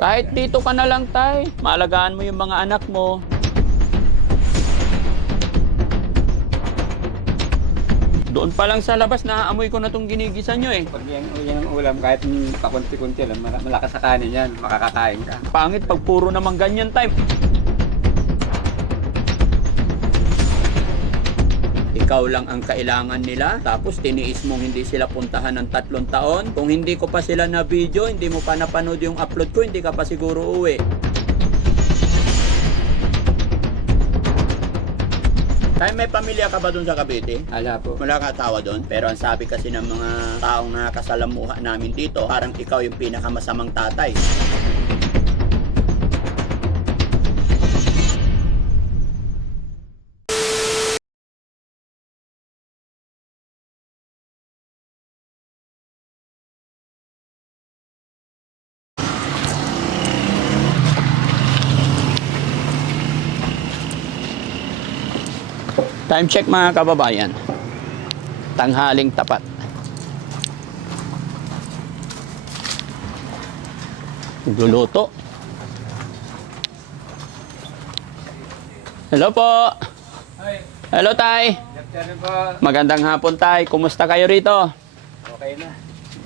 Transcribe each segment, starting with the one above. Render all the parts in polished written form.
Kahit dito ka na lang, tay. Maalagaan mo yung mga anak mo. Doon pa lang sa labas, naaamoy ko na itong ginigisan nyo eh. Pag yan ang ulam, kahit pakunti-kunti lang, malakas sa kanin yan, makakakain ka. Pangit pag puro naman ganyan, tay. Ikaw lang ang kailangan nila, tapos tiniis mong hindi sila puntahan ng 3 taon. Kung hindi ko pa sila na video, hindi mo pa napanood yung upload ko, hindi ka pa siguro uwi. Tay, may pamilya ka ba dun sa Cavite? Ala po. Wala ka asawa doon, pero ang sabi kasi ng mga taong nakakasalamuha namin dito, parang ikaw yung pinakamasamang tatay. Time check mga kababayan. Tanghaling tapat. Gluluto. Hello po. Hello tay. Afternoon po. Magandang hapon tay. Kumusta kayo rito? Okay na.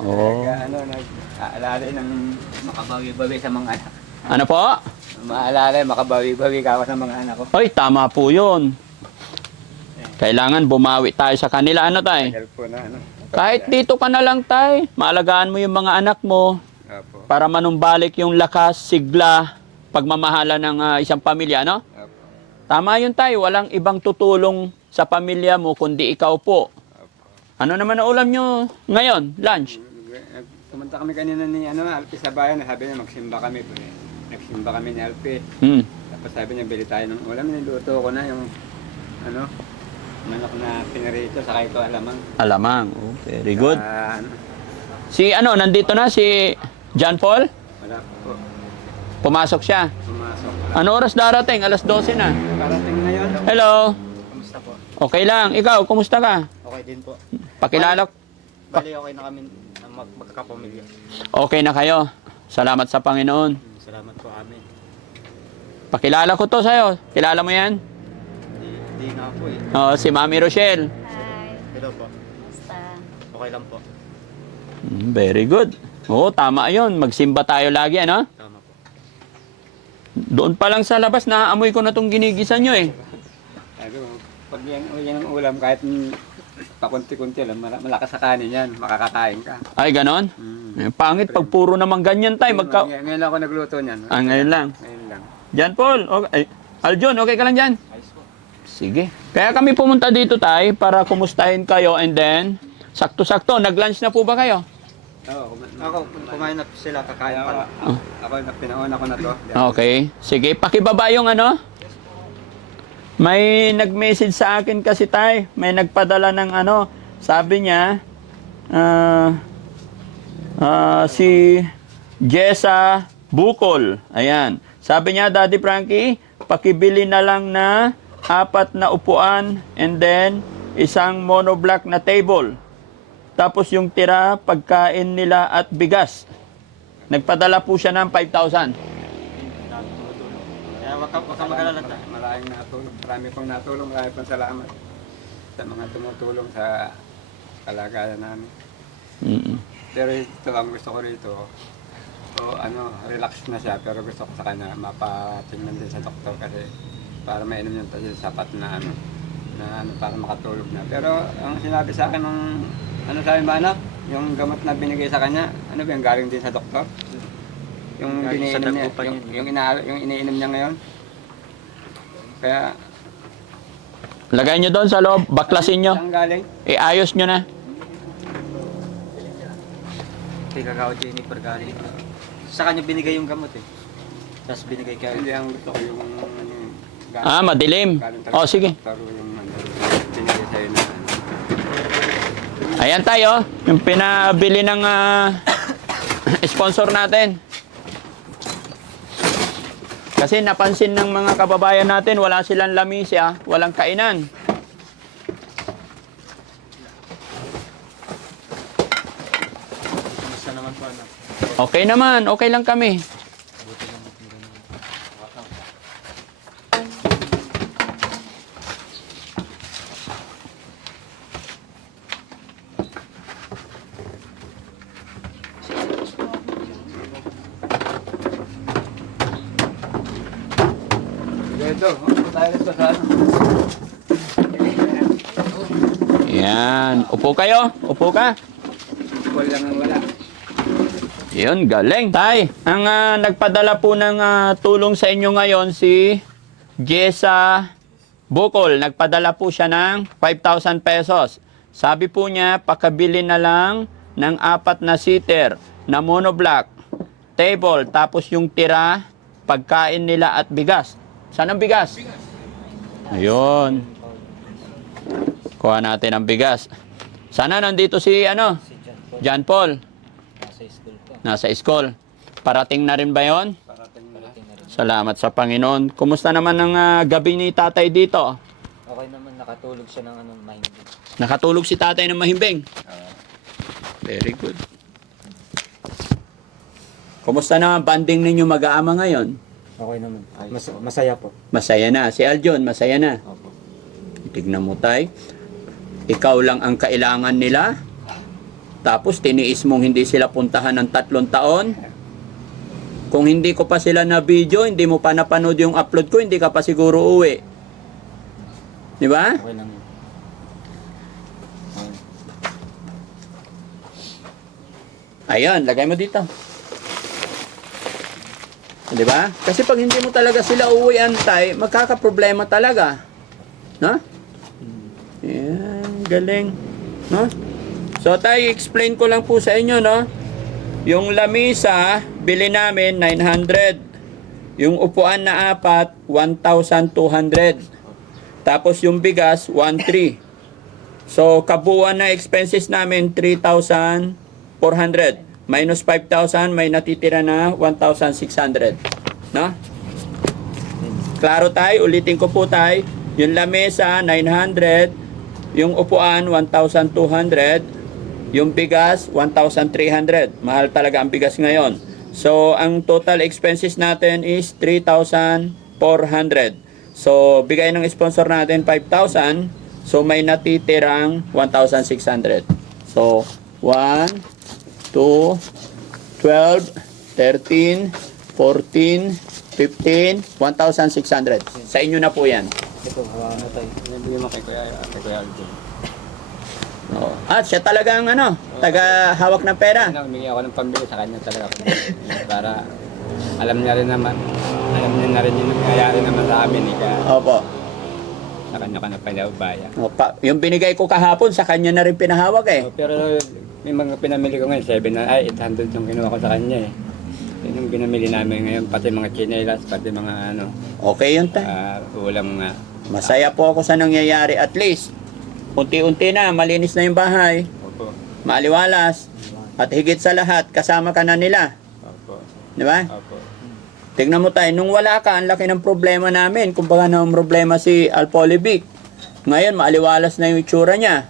Oh. Nag-aalala ng makabawi-bawi sa mga anak. Ano po? Maalala, makabawi-bawi ka ako sa mga anak ko. Hoy, tama po yun. Kailangan bumawi tayo sa kanila. Ano tay? Tagal po na ano. Kahit dito ka na lang tay. Maalagaan mo yung mga anak mo. Opo. Para manumbalik yung lakas, sigla, pagmamahala ng isang pamilya, no? Opo. Tama yun tayo, walang ibang tutulong sa pamilya mo kundi ikaw po. Opo. Ano naman ang ulam nyo ngayon? Lunch? Pumunta kami kanina ni Alpi sa bayan, sabi niya magsimba kami. Nagsimba kami ni Alpi. Tapos sabi niya bili tayo ng ulam, niluto ko na yung manok na pinarito, saka ito alamang. Alamang, oh, very good. Ano, Si nandito na si John Paul? wala po. Pumasok siya. Pumasok. Ano oras darating? Alas 12 na. Parating na yun. Hello? Kamusta po? Okay lang. Ikaw, kumusta ka? Okay din po. Pakilala. Bali okay na kami na magkakapamilya. Okay na kayo. Salamat sa Panginoon. Salamat po amin. Pakilala ko to sa'yo. Kilala mo yan? Hindi nga po eh. Oh, si Mami Rochelle. Hi, Hello po. basta. Okay lang po. Very good. Oo, tama yun. Magsimba tayo lagi, ano? Tama po. Doon pa lang sa labas, naaamoy ko na itong ginigisan nyo eh. Sabi ko, pag yan ang ulam, kahit pakunti-kunti lang, malakas sa kanin yan, makakakain ka. Ay, ganon? Pangit pag puro naman ganyan tayo. Ngayon lang ako nagluto niyan. Ngayon lang. Ngayon lang. Jan Paul, okay. Aljon, okay ka lang dyan? Ayos po. Sige. Kaya kami pumunta dito tayo para kumustahin kayo and then, sakto-sakto, nag-lunch na po ba kayo? Oo, Ako, kumain na po sila, kakain pa lang. Ako, pinauna ko na to. Okay. Sige, pakibaba yung ano. May nag-message sa akin kasi tay. May nagpadala ng ano. Sabi niya, si Jessa Bukol. Ayan. Sabi niya, Daddy Frankie, pakibili na lang na 4 na upuan and then isang monoblock na table. Tapos yung tira, pagkain nila at bigas. Nagpadala po siya ng 5,000. Kaya wag ka mag-alala ta. Maraming natulong. Marami pong natulong. Marami pong salamat sa mga tumutulong sa kalagayan namin. Pero ito ang gusto ko rito. Relax na siya. Pero gusto ko sa kanya mapatingnan din sa doktor kasi para mainom yung sapat na para makatulog na. Pero ang sinabi sa akin ng sabi ba anak, yung gamot na binigay sa kanya, ba yung galing din sa doktor? Yung Galing sa iniinom niya, dagupan yung iniinom niya ngayon. Kaya Lagay nyo doon sa loob, baklasin nyo. saan galing? Iayos nyo na. Kay Kakaw Jennifer galing. Sa kanya binigay yung gamot eh. Tapos binigay kayo. Hindi ang gusto ko yung Madilim. Oh, sige. Yung binigay sa'yo na Ayan tayo, yung pinabili ng sponsor natin. Kasi napansin ng mga kababayan natin, wala silang lamisa, walang kainan. Kumusta naman po anak? Okay naman, okay lang kami. Aldo. Upo tayo dito sa ano. Yan. Upo kayo. Upo ka. Wala lang ang wala. Yun, galing. Tay, ang nagpadala po ng tulong sa inyo ngayon si Jessa Bukol. Nagpadala po siya ng 5,000 pesos. Sabi po niya, pakabili na lang ng 4 na seater na monoblock, table, tapos yung tira, pagkain nila at bigas. Saan ang bigas? Ayun. Kuha natin ang bigas. Sana nandito si Si John Paul. John Paul. Nasa school po. Nasa school. Parating na rin ba yon? Parating na. Salamat sa Panginoon. Kumusta naman ang gabi ni tatay dito? Okay naman, nakatulog siya ng mahimbing. Nakatulog si tatay ng mahimbing. Very good. Kumusta naman banding ninyo mag-aama ngayon? Okay naman. Masaya po. Masaya na. Si Aljon, masaya na. Opo. Tignan mo tay. Ikaw lang ang kailangan nila. Tapos tiniis mong hindi sila puntahan ng 3 taon. Kung hindi ko pa sila na video, hindi mo pa napanood yung upload ko, hindi ka pa siguro uwi. Di ba? Okay lang. Ayan, lagay mo dito. Di ba? Kasi pag hindi mo talaga sila uuwi antay, magkakaproblema talaga. No? Ayan, galing. No? So tayo, explain ko lang po sa inyo, no? Yung lamisa, bili namin 900. Yung upuan na 4, 1,200. Tapos yung bigas, 1,300. So kabuuan na expenses namin, 3,400. Minus 5,000, may natitira na 1,600. No? Klaro tayo, ulitin ko po tayo. Yung lamesa, 900. Yung upuan, 1,200. Yung bigas, 1,300. Mahal talaga ang bigas ngayon. So, ang total expenses natin is 3,400. So, bigay ng sponsor natin 5,000. So, may natitirang 1,600. So, 1, 2, 12, 13, 14, 15, 1,600. Sa inyo na po yan. Ito, hawakan na tayo. Nabigyan mo kay Kuya Aldo. Oo. At siya talaga ang taga-hawak ng pera. Humingi ako ng pambili sa kanya talaga. Para alam niya rin naman. Alam niya na rin yung nangyayari naman sa amin. Kaya Opo. sa kanya ka na pinaubaya. Yung binigay ko kahapon, sa kanya na rin pinahawak eh. Pero may mga pinamili ko ngayon, 800 yung kinuha ko sa kanya eh. Yun yung pinamili namin ngayon, pati mga chinelas, pati mga Okay yun tayo. ulam nga. Masaya po ako sa nangyayari. At least, unti-unti na, malinis na yung bahay. Opo. Maaliwalas. At higit sa lahat, kasama ka na nila. Opo. Di ba? Opo. Tignan mo tayo, nung wala ka, ang laki ng problema namin. Kung baka ng problema si Alpolivic. Ngayon, maaliwalas na yung itsura niya.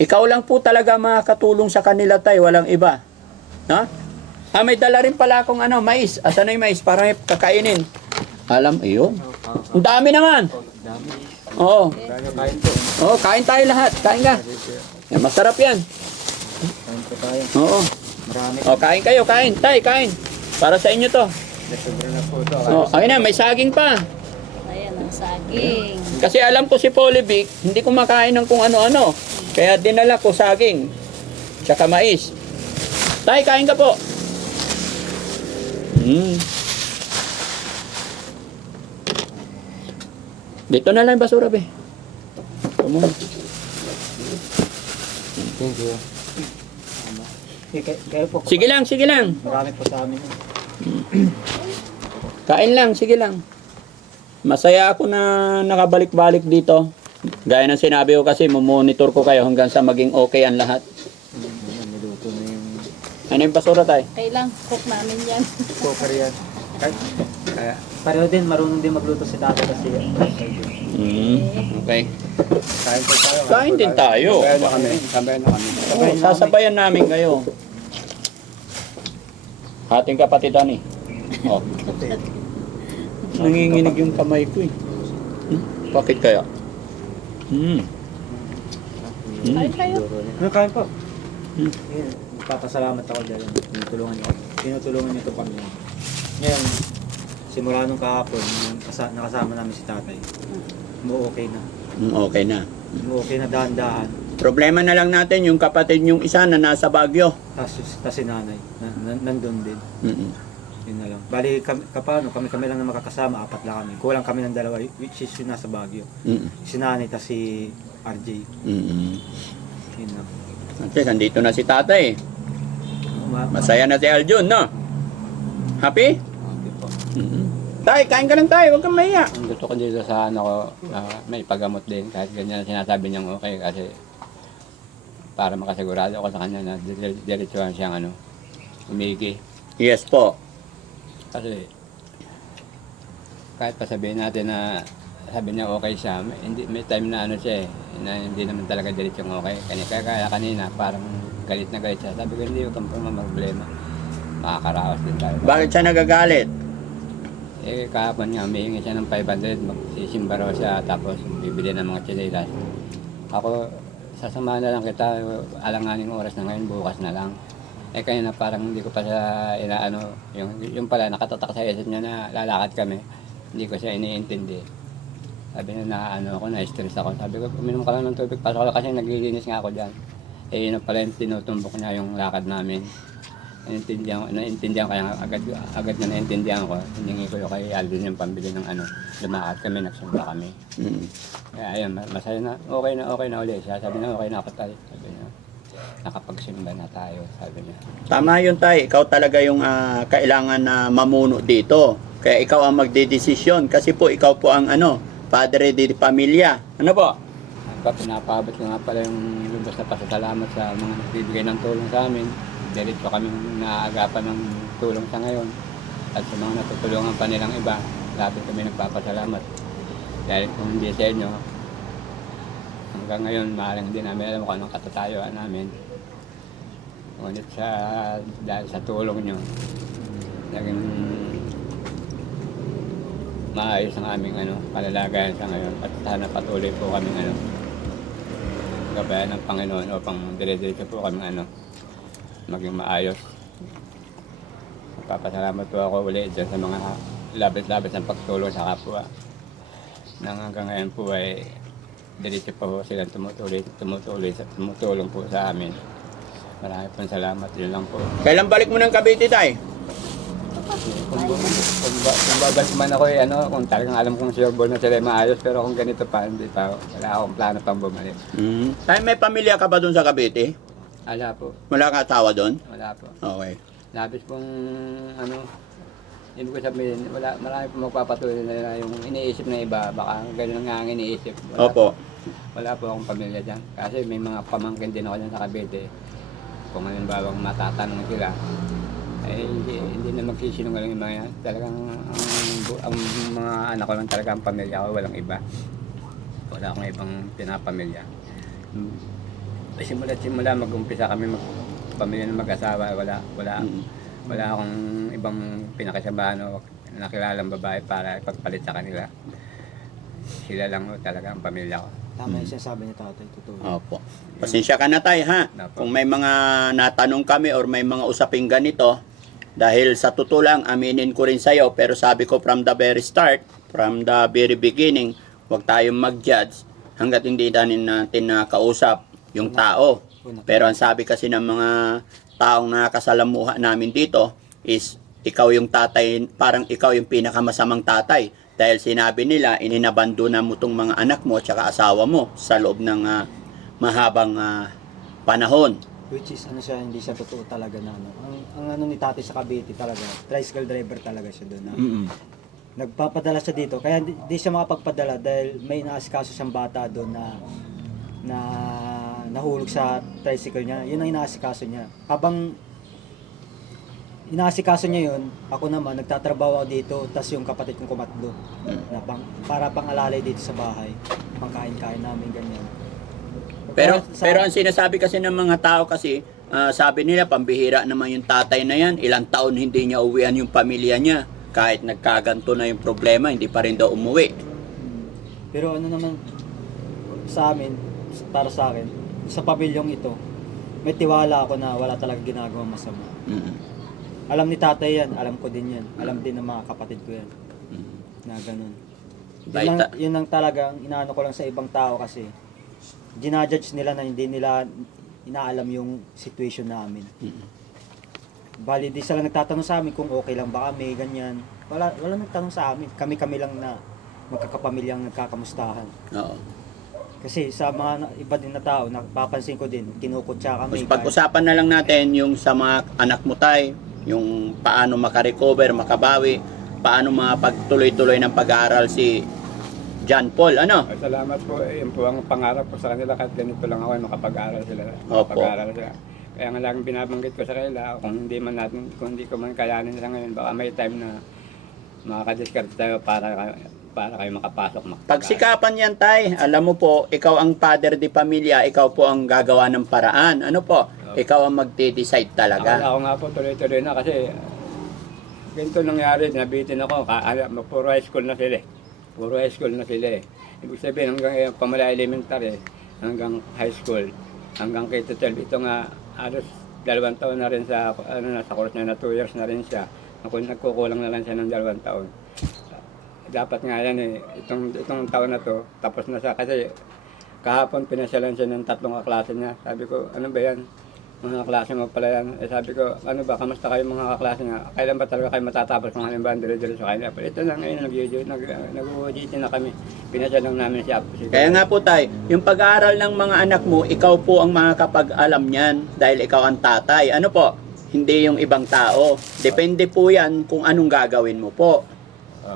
Ikaw lang po talaga makakatulong sa kanila tayo, walang iba. No? May dala rin pala akong mais. Asan na yung mais? Para may kakainin. Alam, ayun. Ang dami naman. Dami. Oo. Kaya kain po. Oo, kain tayo lahat. Kain ka. Yan, masarap yan. Kain po tayo. Oo. Marami. O, kain kayo, kain. Tay, kain. Para sa inyo to. Sobra na po ito. O, ayun na, may saging pa. Ayan ang saging. Kasi alam ko si Polivic, hindi kumakain ng kung ano-ano. Kaya dinala ko saging. Tsaka mais. Tay, kain ka po. Dito na lang yung basura, be. Come on. Thank you. Kayo po. Sige lang, sige lang. Marami po sa amin. Kain lang, sige lang. Masaya ako na nakabalik-balik dito. Gaya ng sinabi ko kasi, monitor ko kayo hanggang sa maging okay ang lahat. Niluto na yung Ano yung basura tayo? Kailang cook namin yan. cooker yan. Kaya, Pareho din, marunong din magluto si tatay kasi. Okay. kain po tayo. Kain din tayo. Sabayan na kami. Sabayan na kami. Oo, sasabayan namin kayo. Ating kapatidan eh. Oh. Nanginginig yung kamay ko eh. Bakit kaya? Kain kayo. Kain po. Hmm. Nagpapasalamat ako dahil tinutulungan niyo. Tinutulungan niyo ito kami. Ngayon, simula nung kahapon, nakasama namin si tatay. Okay na. Okay na. Okay na dahan-dahan. Problema na lang natin yung kapatid yung isa na nasa Baguio. Tapos si nanay, nandun din. Mm-mm. Yun na lang. Bali, kami lang na makakasama, 4 lang kami. Kulang kami ng 2, which is yung nasa Baguio. Mm-mm. Si nanay, tas si RJ. Mm-mm. Yun lang. At least, andito na si tatay. Masaya na si Aljun, no? Happy? Okay po. Mm-mm. Tay, kain ka lang tayo, huwag kang mahiya. Ang gusto ko dito sa ano ko, may paggamot din kahit ganyan sinasabi niyang okay kasi para makasigurado ako sa kanya na diretsuhan siyang ano, umigi. Yes po. Kasi kahit pa sabihin natin na sabi niya okay siya, may time na ano siya na hindi naman talaga diretsong okay. Kaya kanina parang galit na galit siya. Sabi ko hindi yung problema. Makakaraos din tayo. Bakit siya nagagalit? Kahapon nga, humihingi siya ng 500, magsisimba raw siya, tapos bibili ng mga tsinelas. Ako, sasamahan na lang kita, alanganing oras na ngayon, bukas na lang. Kaya na parang hindi ko pa siya inaano, yung pala nakatatak sa isip niya na lalakad kami, hindi ko siya iniintindi. Sabi niya na ano ako, na-stress ako. Sabi ko, uminom ka lang ng tubig, pasok ako kasi naglilinis nga ako dyan. Yun na pala yung tinutumbok niya yung lakad namin. Naintindihan ko kaya agad na naintindihan ko. Hiningi ko yung kay Alvin yung pambili ng ano, lumakad kami, nagsimba kami. Mm. Kaya ayun, masaya na, okay na ulit siya. Sabi na, okay na ako tayo. Sabi niya, nakapagsimba na tayo, sabi niya. Tama yun tay, ikaw talaga yung kailangan na mamuno dito. Kaya ikaw ang magdedesisyon kasi po ikaw po ang ano, padre di pamilya. Ano po? Pinapabot ko nga pala yung lubos na pasasalamat sa mga nagbibigay ng tulong sa amin. Diretso kami naaagapan ng tulong sa ngayon. At sa mga natutulungan pa nilang iba, labis kami nagpapasalamat. Dahil kung hindi sa inyo, hanggang ngayon maaaring hindi namin alam kung anong katatayuan namin. Ngunit dahil sa tulong nyo, naging maayos ang aming kalalagayan sa ngayon. At sana patuloy po kami gabayan ng Panginoon upang dire-diretso po kami maging maayos. Magpapasalamat po ako ulit dyan sa mga labis-labis ng pagtulong sa kapwa. Nang hanggang ngayon po ay diretso po silang tumutulong po sa amin. Marami pong salamat. Yun lang po. Kailan balik mo ng Cavite tay? Kung babalik man ako kung talagang alam kong sure ball na sila ay maayos, pero kung ganito pa, hindi pa, wala akong plano pang bumalik. Tay, may pamilya ka ba doon sa Cavite? Wala po. Wala kang asawa doon? Wala po. Okay. Labis pong ibig ko sabihin, marami pong magpapatuloy na yung iniisip ng iba, baka gano'n nga ang iniisip. Opo. Wala po akong pamilya dyan. Kasi may mga pamangkin din ako dyan sa Cavite. Kung halimbawa matatanong sila, hindi na magsisinungaling yung mga yan. Talagang ang mga anak ko lang talaga ang pamilya ko, walang iba. Wala akong ibang pinapamilya. Simula mag-umpisa kami pamilya ng mag-asawa, wala akong ibang pinakasabahan o nakilalang babae para ipagpalit sa kanila. Sila lang talaga ang pamilya ko. Tama yung sinasabi ni tatay, totoo. Opo. Pasensya ka na tay ha. Opo. Kung may mga natanong kami or may mga usaping ganito, dahil sa totoo lang, aminin ko rin sa'yo, pero sabi ko from the very start, from the very beginning, huwag tayong mag-judge hanggat hindi natin nakausap yung tao. Pero ang sabi kasi ng mga taong nakasalamuha namin dito is ikaw yung tatay, parang ikaw yung pinakamasamang tatay. Dahil sinabi nila, ininabandona mo tong mga anak mo at saka asawa mo sa loob ng mahabang panahon. Which is hindi siya totoo talaga na ang ni tatay sa Cavite talaga, tricycle driver talaga siya doon. Nagpapadala siya dito, kaya di siya makapagpadala dahil may inaasikaso siyang bata doon na nahulog sa tricycle niya. Yun ang inaasikaso niya. Habang inaasikaso niya yun, ako naman nagtatrabaho ako dito, tas yung kapatid kong kumatlo na para pang alalay dito sa bahay, pangkain-kain namin ganyan. Pero ang sinasabi kasi ng mga tao kasi, sabi nila pambihira naman yung tatay na yan, ilang taon hindi niya uwian yung pamilya niya. Kahit nagkaganto na yung problema, hindi pa rin daw umuwi. Pero naman sa amin, para sa akin, sa pamilyong ito, may tiwala ako na wala talaga ginagawang masama. Alam ni tatay yan, alam ko din yan. Alam din ng mga kapatid ko yan. Na ganun. Yun lang talagang inaano ko lang sa ibang tao kasi ginajudge nila na hindi nila inaalam yung situation namin. Bali, di sila nagtatanong sa amin kung okay lang ba kami, ganyan. Wala nagtanong sa amin. Kami lang na magkakapamilyang nagkakamustahan. Oo. Kasi sa mga iba din na tao, napapansin ko din, kinukutsa kami. Mas pag-usapan na lang natin yung sa mga anak mo tay, yung paano makarecover, makabawi, paano mapagtuloy-tuloy ng pag-aaral si John Paul, ano? Ay, salamat po. Yun po ang pangarap ko sa kanila kahit ganito lang ako, makapag-aral sila. Makapag-aral sila. Kaya nga lang binabanggit ko sa kanila, kung hindi ko man kayanin sa ngayon, baka may time na makakadiskarte tayo para kayo makapasok. Pagsikapan yan tay, alam mo po, ikaw ang father de pamilya, ikaw po ang gagawa ng paraan. Ano po? Ikaw ang magde-decide talaga. Ako nga po, tuloy-tuloy na kasi ganito nangyari, nabitin ako, puro high school na sila. Puro high school na sila. Ibig sabihin, hanggang pamala elementary, hanggang high school, hanggang K-12. Ito nga, alos 2 taon na rin sa course na 2 years na rin siya. Nagkukulang na lang siya ng 2 taon. Dapat nga yan itong taon na to, tapos na siya kasi kahapon pinasyalan siya ng 3 kaklase niya. Sabi ko, ano ba yan? Mga kaklase mo pala yan. Sabi ko, ano ba, kamusta kayo mga kaklase nga? Kailan ba talaga kayo matatapos kung halimbawa dire-diretso kayo? Ito na ngayon, nag-UGT na kami. Pinasyalan namin siya. Kaya nga po tay, yung pag-aaral ng mga anak mo, ikaw po ang makakapag-alam niyan dahil ikaw ang tatay. Ano po? Hindi yung ibang tao. Depende po yan kung anong gagawin mo po.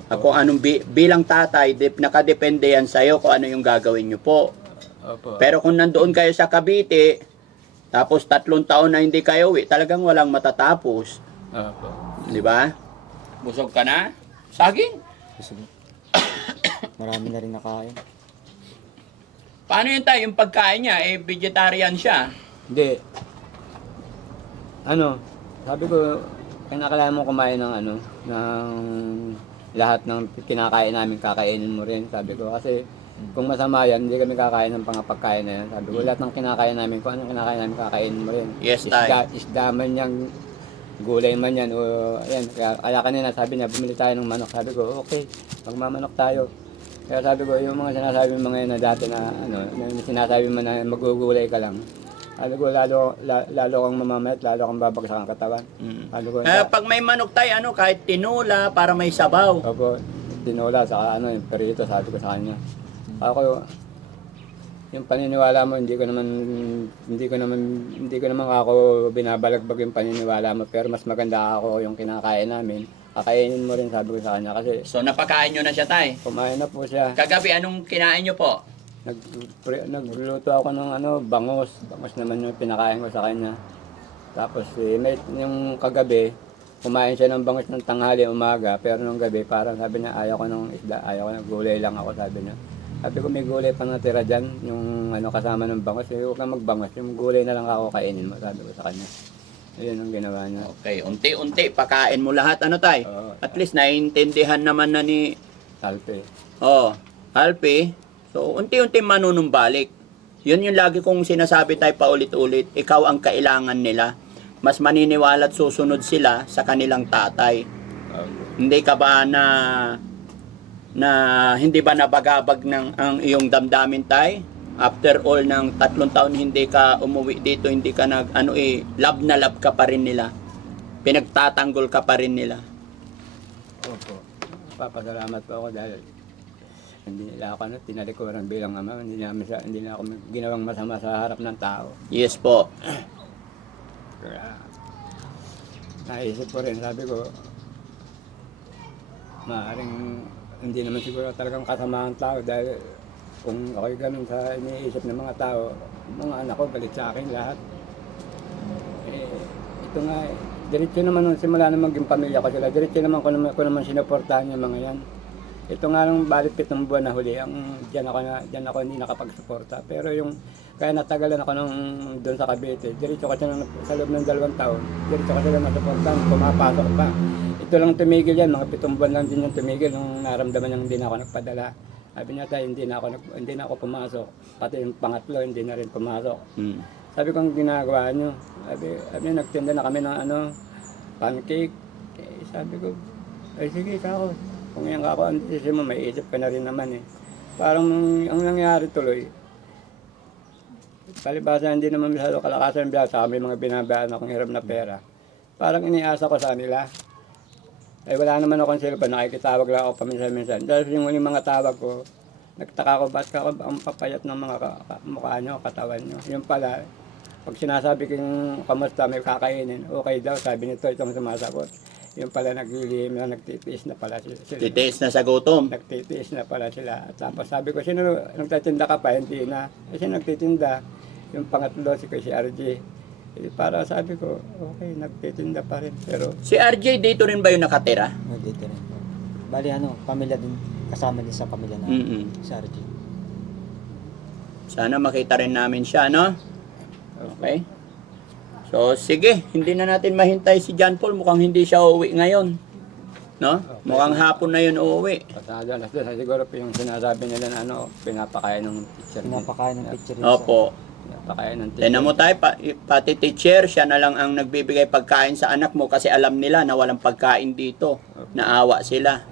Kung anong bilang tatay, nakadepende yan sa'yo kung ano yung gagawin nyo po. Opo. Pero kung nandoon kayo sa Cavite, tapos 3 taon na hindi kayo uwi, talagang walang matatapos. Opo. Di ba? Busog ka na? Saging? Marami na rin nakain. Paano yun tayo? Yung pagkain niya, vegetarian siya. Hindi. Sabi ko, kailangan mo kumain ng ng lahat ng kinakain namin, kakainin mo rin. Sabi ko, kasi kung masama yan, hindi kami kakain ng pagkain na yan. Sabi ko, lahat ng kinakain namin, kung anong kinakain namin, kakainin mo rin. Yes, tay. Isda man yan, gulay man yan, o ayan. Kaya kanina sabi niya, bumili tayo ng manok. Sabi ko, okay, magmamanok tayo. Kaya sabi ko, yung mga sinasabi mga yun na dati na, na sinasabi mo na magugulay ka lang. Sabi ko, lalo kang mamamayat, lalo kang babagsak ang katawan. Sabi ko, Pag may manok tayo, kahit tinula para may sabaw. opo, tinola, saka yung perito, sabi ko sa kanya. Ako, yung paniniwala mo, hindi ko naman ako binabalagbag yung paniniwala mo, pero mas maganda ako yung kinakain namin. Kakainin mo rin, sabi ko sa kanya, kasi So napakain nyo na siya tay. kumain na po siya. Kagabi, anong kinain nyo po? Nagluto ako ng bangos. Bangos naman yung pinakain ko sa kanya. Tapos yung kagabi, kumain siya ng bangos ng tanghali, umaga. Pero nung gabi, parang sabi niya, ayaw ko ng isda, ayaw ko ng gulay lang ako, sabi niya. Sabi ko, may gulay pa natira dyan, yung kasama ng bangos. Huwag kang magbangos, yung gulay na lang ako kainin mo, sabi ko sa kanya. Ayun ang ginawa niya. Okay, unti-unti, pakain mo lahat. Ano tay? Oo. At least naiintindihan naman na ni Salpe. Alpi. So, unti-unti manunumbalik. Yun yung lagi kong sinasabi tayo paulit-ulit. Ikaw ang kailangan nila. Mas maniniwala at susunod sila sa kanilang tatay. Hindi ka ba na hindi ba nabagabag ng ang iyong damdamin tay? After all ng 3 taon hindi ka umuwi dito, hindi ka love na love ka pa rin nila. Pinagtatanggol ka pa rin nila. Opo. Papasalamat po ako dahil hindi nila ako tinalikuran bilang ama, hindi na ako ginawang masama sa harap ng tao. Yes po. Kaya naisip ko rin, sabi ko, maaaring hindi naman siguro talagang kasamahan tao dahil kung ako'y ganun sa iniisip ng mga tao, mga anak ko galit sa akin lahat. Ito nga, diretso naman nung simula na maging pamilya ko sila, diretso naman ko naman sinuportahan yung mga yan. Ito nga nung balik 7 buwan na huli, diyan ako hindi nakapagsuporta. Pero kaya natagalan ako doon sa Cavite, diretso ko siya sa loob ng 2 taon, diretso ko sila nasuportahan, pumapasok pa. Ito lang tumigil yan, mga 7 buwan lang din yung tumigil nung naramdaman niyang hindi na ako nagpadala. Sabi niya tayo, hindi na ako pumasok. Pati yung pangatlo, hindi na rin pumasok. Sabi ko, ang ginagawa niyo? Sabi nagtinda na kami ng pancake. Eh, sabi ko, ay sige kako. Kung yan kako ang decision mo, may isip ka na rin naman eh. Parang ang nangyari tuloy, palibasa hindi naman masyado kalakasan biya sa may mga binabayaan akong hirap na pera. Parang iniasa ko sa kanila. Eh wala naman akong cellphone, nakikitawag lang ako paminsan-minsan. Dahil yung mga tawag ko, nagtaka ko, ba't ka ang papayat ng mga mukha nyo, katawan nyo. Yung pala, pag sinasabi kong kamusta may kakainin, okay daw, sabi nito, itong sumasagot. Yung pala naglilihim na, nagtitiis na pala sila. Titiis na sa gutom. Nagtitiis na pala sila. At tapos sabi ko, sino nagtatinda ka pa? Hindi na. Kasi nagtitinda. Yung pangatlo, si RJ. Eh, para sabi ko, okay, nagtitinda pa rin. Pero Si RJ dito rin ba yung nakatira? Dito rin po. Bali pamilya din, kasama din sa pamilya na sa RG. Sana makita rin namin siya, no? Okay. So, sige, hindi na natin mahintay si John Paul. Mukhang hindi siya uuwi ngayon. No? Mukhang hapon na yun uuwi. pasado alas 2, siguro po yung sinasabi nila na pinapakain ng teacher. Pinapakain ng picture rin Opo. Pinapakain ng teacher. Tignan mo tayo, pati teacher, siya na lang ang nagbibigay pagkain sa anak mo kasi alam nila na walang pagkain dito. Naawa sila.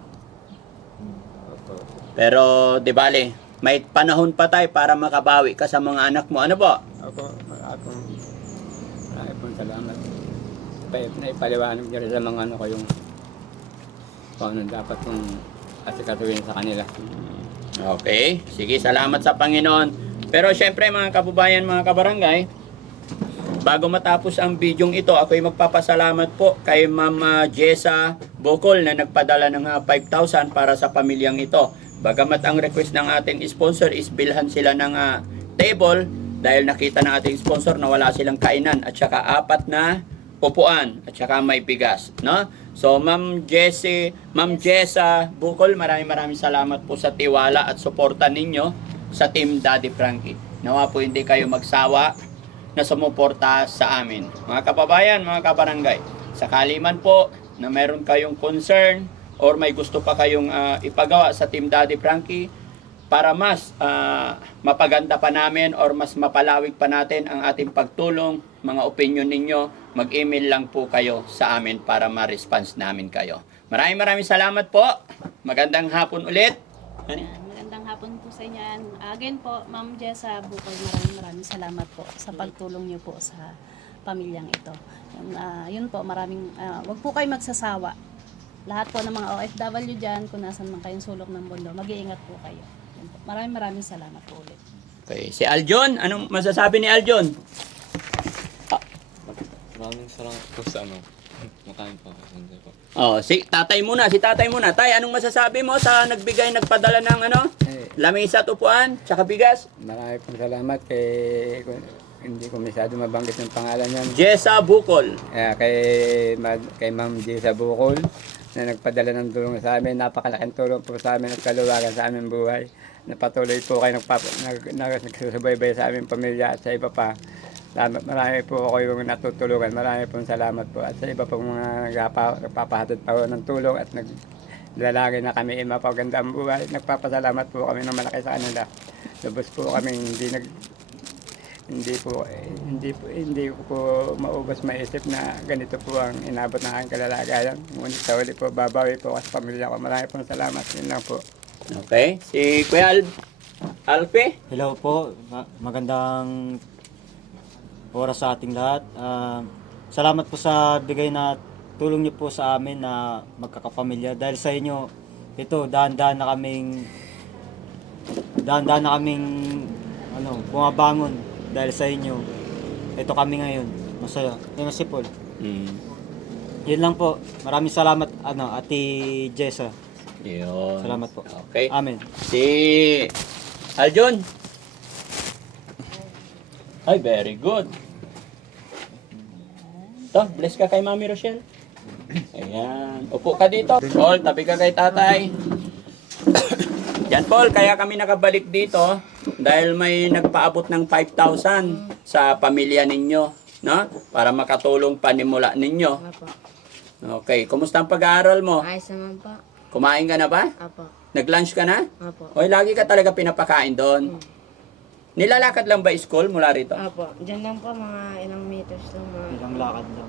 Opo. Pero, di bale, may panahon pa tayo para makabawi ka sa mga anak mo. Ano po? Ako, marami pong salamat. Naipaliwanag niyo rin sa mga ano ko yung kung ano dapat kong asikasuhin sa kanila. Okay. Sige, salamat sa Panginoon. Pero syempre mga kababayan, mga kabarangay, bago matapos ang bidyong ito, ako'y magpapasalamat po kay Ma'am Jessa Bocol na nagpadala ng 5,000 para sa pamilyang ito. Bagamat ang request ng ating sponsor is bilhan sila ng table dahil nakita ng ating sponsor na wala silang kainan at saka 4 na upuan at saka may bigas, no? So Ma'am Jessa Bukol, maraming salamat po sa tiwala at suporta ninyo sa Team Daddy Frankie. Nawa po hindi kayo magsawa na sumuporta sa amin. Mga kababayan, mga kabarangay, sakali man po na meron kayong concern or may gusto pa kayong ipagawa sa Team Daddy Frankie para mas mapaganda pa namin or mas mapalawig pa natin ang ating pagtulong, mga opinion ninyo, mag-email lang po kayo sa amin para ma-response namin kayo. Maraming salamat po. Magandang hapon ulit. Ayan, magandang hapon po sa inyo. Again po, Ma'am Jessa Bukol, maraming salamat po sa pagtulong niyo po sa pamilyang ito. Yun po, wag po kayo magsasawa. Lahat po ng mga OFW dyan, kung nasan man kayong sulok ng mundo, mag-iingat po kayo. Yun po. Maraming salamat po ulit. Okay, si Aljon, anong masasabi ni Aljon? Maraming salamat po sa makain po ako. Hindi po. Oh, si tatay muna. Tay, anong masasabi mo sa nagpadala ng lamesa at upuan, tsaka bigas? Marami pong salamat hindi ko masyado mabanggit yung pangalan niyan. Jessa Bukol. Kay Ma'am Jessa Bukol na nagpadala ng tulong sa amin. Napakalaking tulong po sa amin at kaluwagan sa aming buhay. Napatuloy po kayo nagsusubaybay sa aming pamilya at sa iba pa. Marami po ako yung natutulungan. Marami pong salamat po. At sa iba pong mga nagpapahatid pa po ng tulong at naglalagay na kami mapaganda ang buhay. Nagpapasalamat po kami ng malaki sa kanila. Lubos po kami hindi ko po maubos maisip na ganito po ang inabot ng aking kalalagayan. Ngunit sa uli po, babawi po sa pamilya ko. Marami pong salamat. Yun lang po. Okay. Si Kuya Alpe. Hello po, magandang oras sa ating lahat. Salamat po sa bigay na tulong niyo po sa amin na magkakapamilya. Dahil sa inyo, ito, dahan-dahan na kaming bumabangon. Dahil sa inyo, ito kami ngayon. Masaya. Si Paul. Yun lang po. Maraming salamat, Ate Jessa. Yun. Salamat po. Okay. Amen. Si Aljon. Ay, very good. Ito, bless ka kay Mami Rochelle. Ayan. Upo ka dito. Paul, tabi ka kay tatay. Yan, Paul, kaya kami nakabalik dito dahil may nagpaabot ng 5,000 sa pamilya ninyo, no? Para makatulong panimula ninyo. Apo. Okay, kumusta ang pag-aaral mo? Ayos naman po. Kumain ka na ba? Apo. Nag-lunch ka na? Apo. Oy, lagi ka talaga pinapakain doon. Nilalakad lang ba school mula rito? Apo. Diyan lang po, mga ilang meters lang. Ilang lakad lang.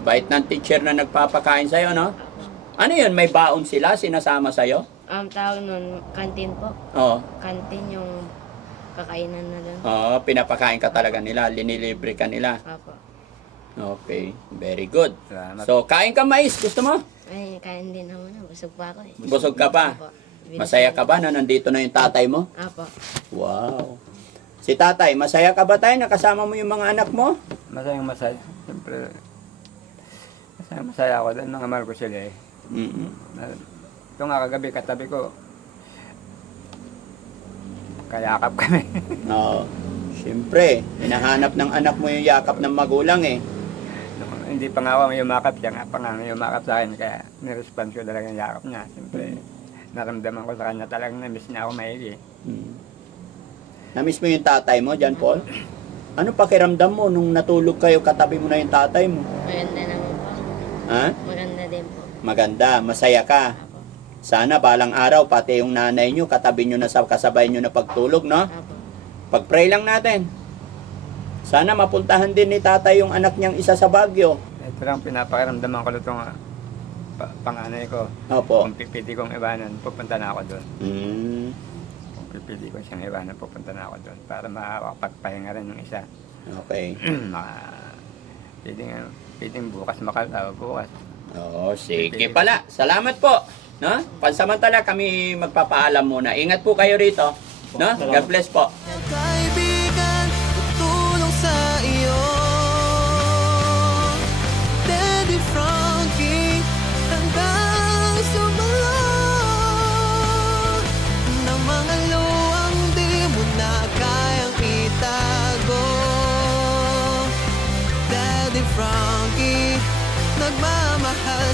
Bait ng teacher na nagpapakain sa'yo, no? Ano yun? May baon sila? Sinasama sa'yo? Tawag nun, kantin po. Oo. Kantin yung kakainan na doon. Oo, pinapakain ka talaga nila. Linilibre ka nila. Apo. Okay, very good. Salamat. So, kain ka mais. Gusto mo? Ay, kain din naman. Busog pa ako eh. Busog ka pa? Apo. Masaya ka ba na nandito na yung tatay mo? Apo. Wow. Si tatay, masaya ka ba tayo? Nakasama mo yung mga anak mo? Masayang masaya. Siyempre, masayang masaya ako dahil mga mahal ko sila eh. Mm-mm. Ito nga kagabi, katabi ko, kayakap kami. No. Siyempre, hinahanap ng anak mo yung yakap ng magulang eh. Hindi pa nga ako may umakap siya, nga pa nga may umakap sa akin, kaya nirespond ko talaga yung yakap niya. Siyempre, naramdaman ko sa kanya talagang na-miss niya ako maigi. Hmm. Namiss mo yung tatay mo, John Paul? Ano pakiramdam mo nung natulog kayo, katabi mo na yung tatay mo? Maganda naman po. Ha? Maganda din po. Maganda, masaya ka. Apo. Sana balang araw, pati yung nanay nyo, katabi nyo na kasabay nyo na pagtulog, no? Apo. Pag-pray lang natin. Sana mapuntahan din ni tatay yung anak niyang isa sa Baguio. Ito lang pinapakiramdaman ko itong panganay ko. Opo. Kung pipili kong iwanan, pupunta na ako doon. Mm. Kung pipili ko siyang iwanan, pupunta na ako doon. Para makapagpahinga rin yung isa. Okay. Piling bukas makalaw, bukas. Oo, sige pala. Salamat po. No? Pansamantala kami magpapaalam muna. Ingat po kayo rito. No? God bless po. Kaibigan, tutulong sa iyo. Daddy Frankie, hanggang sumalong ng mga luwang di mo na kayang itago. Daddy Frankie, nagmamahal